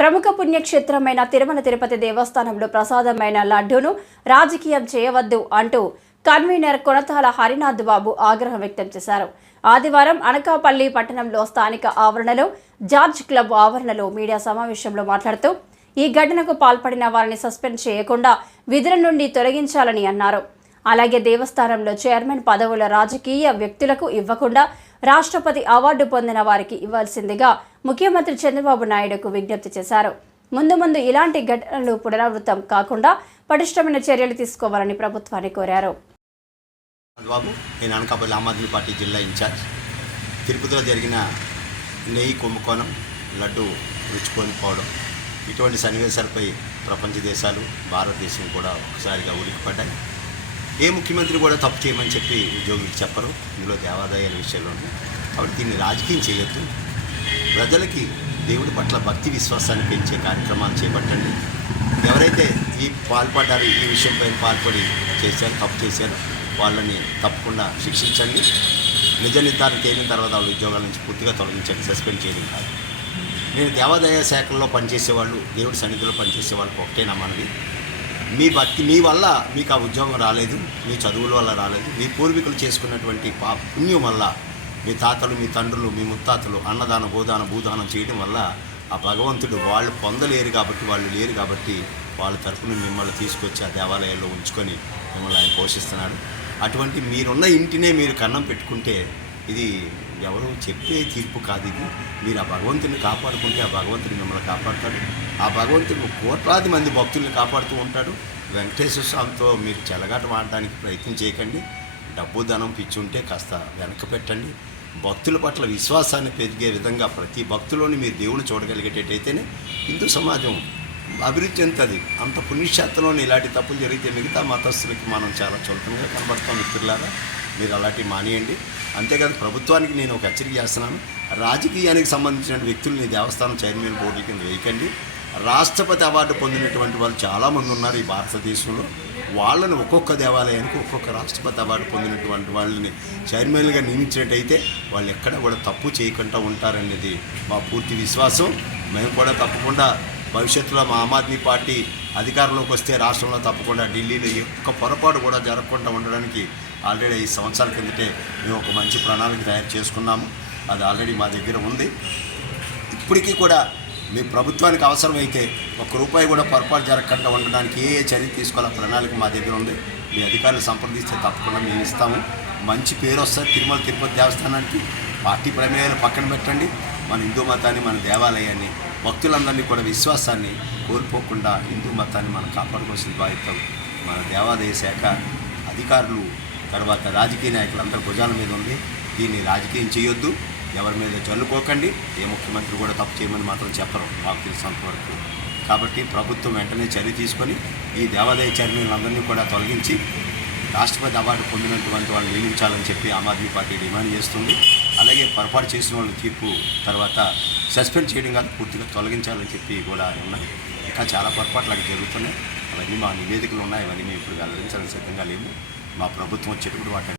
ప్రముఖ పుణ్యక్షేత్రమైన తిరుమల తిరుపతి దేవస్థానంలో ప్రసాదమైన లడ్డూను రాజకీయం చేయవద్దు అంటూ కన్వీనర్ కొనతాల హరినాథ్ బాబు ఆగ్రహం వ్యక్తం చేశారు. ఆదివారం అనకాపల్లి పట్టణంలో స్థానిక ఆవరణలో జార్జ్ క్లబ్ ఆవరణలో మీడియా సమావేశంలో మాట్లాడుతూ ఈ ఘటనకు పాల్పడిన వారిని సస్పెండ్ చేయకుండా విధుల నుండి తొలగించాలని అన్నారు. అలాగే దేవస్థానంలో చైర్మన్ పదవుల రాజకీయ వ్యక్తులకు ఇవ్వకుండా రాష్ట్రపతి అవార్డు పొందిన వారికి ఇవ్వాల్సిందిగా ముఖ్యమంత్రి చంద్రబాబు నాయుడుకు విజ్ఞప్తి చేశారు. ముందు ఇలాంటి ఘటనలు పునరావృతం కాకుండా పటిష్టమైన చర్యలు తీసుకోవాలని ప్రభుత్వాన్ని కోరారు. నేను అనకాపల్లి ఆమ్ ఆద్మీ పార్టీ జిల్లా ఇన్ఛార్జ్. తిరుపతిలో జరిగిన నెయ్యి కుంభకోణం, లడ్డు రుచిపోయిపోవడం, ఇటువంటి సన్నివేశాలపై ప్రపంచ దేశాలు, భారతదేశం కూడా ఒకసారిగా ఉలిక్కిపడ్డాయి. ఏ ముఖ్యమంత్రి కూడా తప్పు చేయమని చెప్పి ఉద్యోగులకు చెప్పరు, ఇందులో దేవాదాయాల విషయంలోనే. కాబట్టి దీన్ని రాజకీయం చేయొద్దు. ప్రజలకి దేవుడి పట్ల భక్తి విశ్వాసాన్ని పెంచే కార్యక్రమాలు చేపట్టండి. ఎవరైతే ఈ విషయంపై పాల్పడి చేశారు, తప్పు చేశారో వాళ్ళని తప్పకుండా శిక్షించండి. నిజ నిర్ధారణ తేలిన తర్వాత వాళ్ళ ఉద్యోగాల నుంచి పూర్తిగా తొలగించండి, సస్పెండ్ చేయడం కాదు. నేను దేవాదాయ శాఖల్లో పనిచేసేవాళ్ళు, దేవుడి సన్నిధిలో పనిచేసేవాళ్ళకి ఒకటే నమ్మనవి, మీ భక్తి మీ వల్ల మీకు ఆ ఉద్యోగం రాలేదు, మీ చదువుల వల్ల రాలేదు, మీ పూర్వీకులు చేసుకున్నటువంటి పుణ్యం వల్ల, మీ తాతలు, మీ తండ్రులు, మీ ముత్తాతలు అన్నదాన గోదాన భూదానం చేయడం వల్ల ఆ భగవంతుడు వాళ్ళు పొందలేరు కాబట్టి, వాళ్ళు లేరు కాబట్టి వాళ్ళ తరపున మిమ్మల్ని తీసుకొచ్చి ఆ దేవాలయాల్లో ఉంచుకొని మిమ్మల్ని ఆయన పోషిస్తున్నాడు. అటువంటి మీరున్న ఇంటినే మీరు కన్నం పెట్టుకుంటే ఇది ఎవరు చెప్పే తీర్పు కాదు. ఇది మీరు ఆ భగవంతుని కాపాడుకుంటే ఆ భగవంతుడు మిమ్మల్ని కాపాడుతాడు. ఆ భగవంతుడు కోట్లాది మంది భక్తుల్ని కాపాడుతూ ఉంటాడు. వెంకటేశ్వర స్వామితో మీరు చెలగాటం ఆడడానికి ప్రయత్నం చేయకండి. డబ్బు ధనం పిచ్చి ఉంటే కాస్త వెనక పెట్టండి. భక్తుల పట్ల విశ్వాసాన్ని పెరిగే విధంగా ప్రతి భక్తులోని మీరు దేవుని చూడగలిగేటట్టయితేనే హిందూ సమాజం అభివృద్ధి చెందుతుంది. అంత పుణ్యక్షేత్రంలోని ఇలాంటి తప్పులు జరిగితే మిగతా మతస్థులకి మనం చాలా చులకనగా కనబడతాం. మిత్రులారా, మీరు అలాంటివి మానేయండి. అంతేకాదు ప్రభుత్వానికి నేను ఒక హెచ్చరిక చేస్తున్నాను. రాజకీయానికి సంబంధించిన వ్యక్తుల్ని దేవస్థానం చైర్మన్ బోర్డుల కింద వేయకండి. రాష్ట్రపతి అవార్డు పొందినటువంటి వాళ్ళు చాలామంది ఉన్నారు ఈ భారతదేశంలో. వాళ్ళని ఒక్కొక్క దేవాలయానికి ఒక్కొక్క రాష్ట్రపతి అవార్డు పొందినటువంటి వాళ్ళని చైర్మన్గా నియమించినట్టయితే వాళ్ళు ఎక్కడ కూడా తప్పు చేయకుండా ఉంటారనేది మా పూర్తి విశ్వాసం. మేము కూడా తప్పకుండా భవిష్యత్తులో మా ఆమ్ ఆద్మీ పార్టీ అధికారంలోకి వస్తే రాష్ట్రంలో తప్పకుండా ఢిల్లీలో ఒక్క పొరపాటు కూడా జరగకుండా ఉండడానికి ఆల్రెడీ 5 సంవత్సరాల కిందటే మేము ఒక మంచి ప్రణాళిక తయారు చేసుకున్నాము. అది ఆల్రెడీ మా దగ్గర ఉంది. ఇప్పటికీ కూడా మీ ప్రభుత్వానికి అవసరమైతే ₹1 కూడా పొరపాటు జరగకుండా ఉండడానికి ఏ చర్య తీసుకోవాలో ప్రణాళిక మా దగ్గర ఉంది. మీ అధికారులు సంప్రదిస్తే తప్పకుండా మేము ఇస్తాము. మంచి పేరు వస్తుంది తిరుమల తిరుపతి దేవస్థానానికి. పార్టీ ప్రమేయాలు పక్కన పెట్టండి. మన హిందూ మతాన్ని, మన దేవాలయాన్ని, భక్తులందరినీ కూడా విశ్వాసాన్ని కోల్పోకుండా హిందూ మతాన్ని మనం కాపాడుకోవాల్సిన బాధ్యత మన దేవాదాయ శాఖ అధికారులు, తర్వాత రాజకీయ నాయకులందరూ భుజాల మీద ఉంది. దీన్ని రాజకీయం చేయొద్దు, ఎవరి మీద చల్లుకోకండి. ఏ ముఖ్యమంత్రి కూడా తప్పు చేయమని మాత్రం చెప్పరు మాకు తెలిసినంత వరకు. కాబట్టి ప్రభుత్వం వెంటనే చర్య తీసుకొని ఈ దేవాదాయ చైర్మన్లందరినీ కూడా తొలగించి రాష్ట్రపతి అవార్డు పొందినటువంటి వాళ్ళని నియమించాలని చెప్పి ఆమ్ ఆద్మీ పార్టీ డిమాండ్ చేస్తుంది. అలాగే పొరపాటు చేసిన వాళ్ళు తీర్పు తర్వాత సస్పెండ్ చేయడం కాదు, పూర్తిగా తొలగించాలని చెప్పి కూడా ఉన్నాయి. ఇంకా చాలా పొరపాట్లు అక్కడ జరుగుతున్నాయి. అవన్నీ మా నివేదికలు ఉన్నాయి. అవన్నీ మేము ఇప్పుడు వెల్లడించాలని సిద్ధంగా లేము. మా ప్రభుత్వం వచ్చేటప్పుడు వాటి